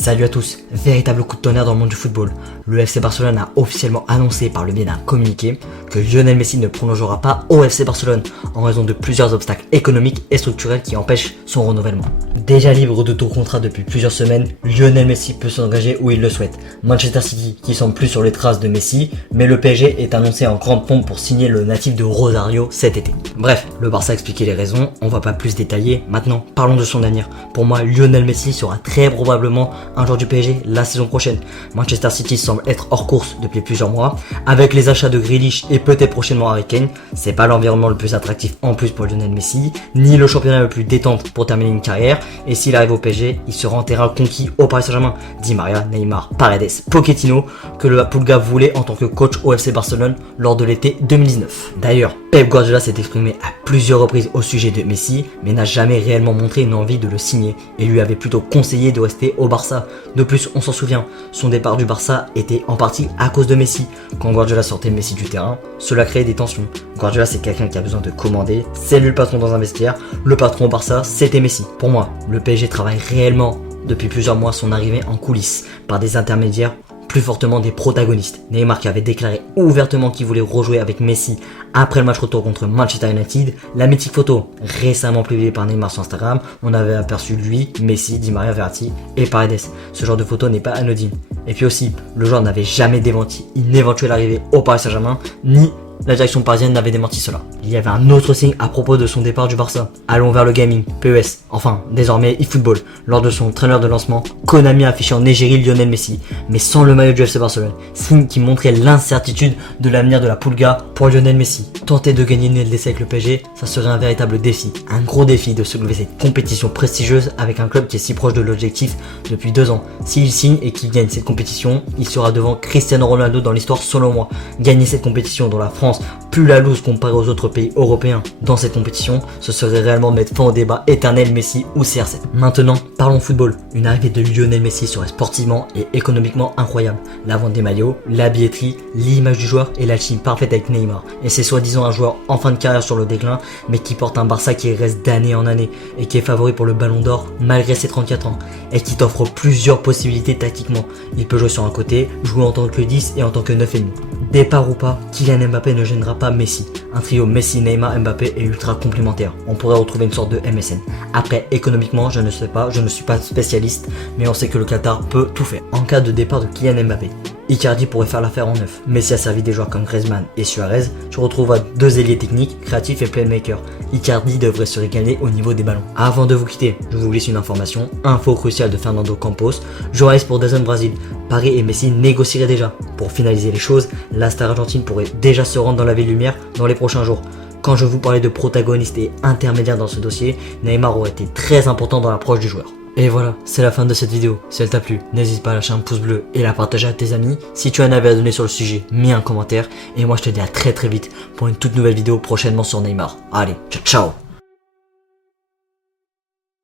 Salut à tous, véritable coup de tonnerre dans le monde du football. Le FC Barcelone a officiellement annoncé par le biais d'un communiqué que Lionel Messi ne prolongera pas au FC Barcelone en raison de plusieurs obstacles économiques et structurels qui empêchent son renouvellement. Déjà libre de tout contrat depuis plusieurs semaines, Lionel Messi peut s'engager où il le souhaite. Manchester City qui semble plus sur les traces de Messi, mais le PSG est annoncé en grande pompe pour signer le natif de Rosario cet été. Bref, le Barça a expliqué les raisons, on va pas plus détailler. Maintenant, parlons de son avenir. Pour moi, Lionel Messi sera très probablement un joueur du PSG la saison prochaine. Manchester City semble être hors course depuis plusieurs mois. Avec les achats de Grealish et peut-être prochainement Harry Kane, c'est pas l'environnement le plus attractif en plus pour Lionel Messi, ni le championnat le plus détente pour terminer une carrière. Et s'il arrive au PSG, il sera en terrain conquis au Paris Saint-Germain. Di Maria, Neymar, Paredes, Pochettino, que le Pulga voulait en tant que coach au FC Barcelone lors de l'été 2019. D'ailleurs, Pep Guardiola s'est exprimé à plusieurs reprises au sujet de Messi, mais n'a jamais réellement montré une envie de le signer et lui avait plutôt conseillé de rester au Barça. De plus, on s'en souvient, son départ du Barça était en partie à cause de Messi. Quand Guardiola sortait Messi du terrain, cela créait des tensions. Guardiola, c'est quelqu'un qui a besoin de commander, c'est lui le patron dans un vestiaire, le patron au Barça, c'était Messi. Pour moi, le PSG travaille réellement depuis plusieurs mois son arrivée en coulisses par des intermédiaires, plus fortement des protagonistes. Neymar qui avait déclaré ouvertement qu'il voulait rejouer avec Messi après le match retour contre Manchester United. La mythique photo récemment publiée par Neymar sur Instagram, on avait aperçu lui, Messi, Di Maria, Verratti et Paredes. Ce genre de photo n'est pas anodine. Et puis aussi, le joueur n'avait jamais démenti une éventuelle arrivée au Paris Saint-Germain, ni la direction parisienne n'avait démenti cela. Il y avait un autre signe à propos de son départ du Barça. Allons vers le gaming, PES, enfin désormais eFootball. Lors de son trailer de lancement, Konami a affiché en égérie Lionel Messi, mais sans le maillot du FC Barcelone. Signe qui montrait l'incertitude de l'avenir de la Pulga pour Lionel Messi. Tenter de gagner une LDC avec le PSG, ça serait un véritable défi. Un gros défi de soulever cette compétition prestigieuse avec un club qui est si proche de l'objectif depuis 2 ans. S'il signe et qu'il gagne cette compétition, il sera devant Cristiano Ronaldo dans l'histoire selon moi. Gagner cette compétition dont la France plus la loose comparée aux autres pays européens dans cette compétition, ce serait réellement mettre fin au débat éternel Messi ou CR7. Maintenant, parlons football. Une arrivée de Lionel Messi serait sportivement et économiquement incroyable. La vente des maillots, la billetterie, l'image du joueur et l'alchimie parfaite avec Neymar. Et c'est soi-disant un joueur en fin de carrière sur le déclin, mais qui porte un Barça qui reste d'année en année et qui est favori pour le Ballon d'Or malgré ses 34 ans et qui t'offre plusieurs possibilités tactiquement. Il peut jouer sur un côté, jouer en tant que 10 et en tant que 9,5. Départ ou pas, Kylian Mbappé ne gênera pas Messi. Un trio Messi, Neymar, Mbappé est ultra complémentaire. On pourrait retrouver une sorte de MSN. Après, économiquement, je ne sais pas, je ne suis pas spécialiste, mais on sait que le Qatar peut tout faire. En cas de départ de Kylian Mbappé, Icardi pourrait faire l'affaire en neuf. Messi a servi des joueurs comme Griezmann et Suarez. Tu retrouveras 2 ailiers techniques, créatifs et playmakers. Icardi devrait se régaler au niveau des ballons. Avant de vous quitter, je vous glisse une information. Info cruciale de Fernando Campos. Joaes pour DAZN Brésil. Paris et Messi négocieraient déjà. Pour finaliser les choses, la star argentine pourrait déjà se rendre dans la ville lumière dans les prochains jours. Quand je vous parlais de protagonistes et intermédiaires dans ce dossier, Neymar aurait été très important dans l'approche du joueur. Et voilà, c'est la fin de cette vidéo. Si elle t'a plu, n'hésite pas à lâcher un pouce bleu et la partager à tes amis. Si tu as un avis à donner sur le sujet, mets un commentaire. Et moi je te dis à très vite pour une toute nouvelle vidéo prochainement sur Neymar. Allez, ciao ciao.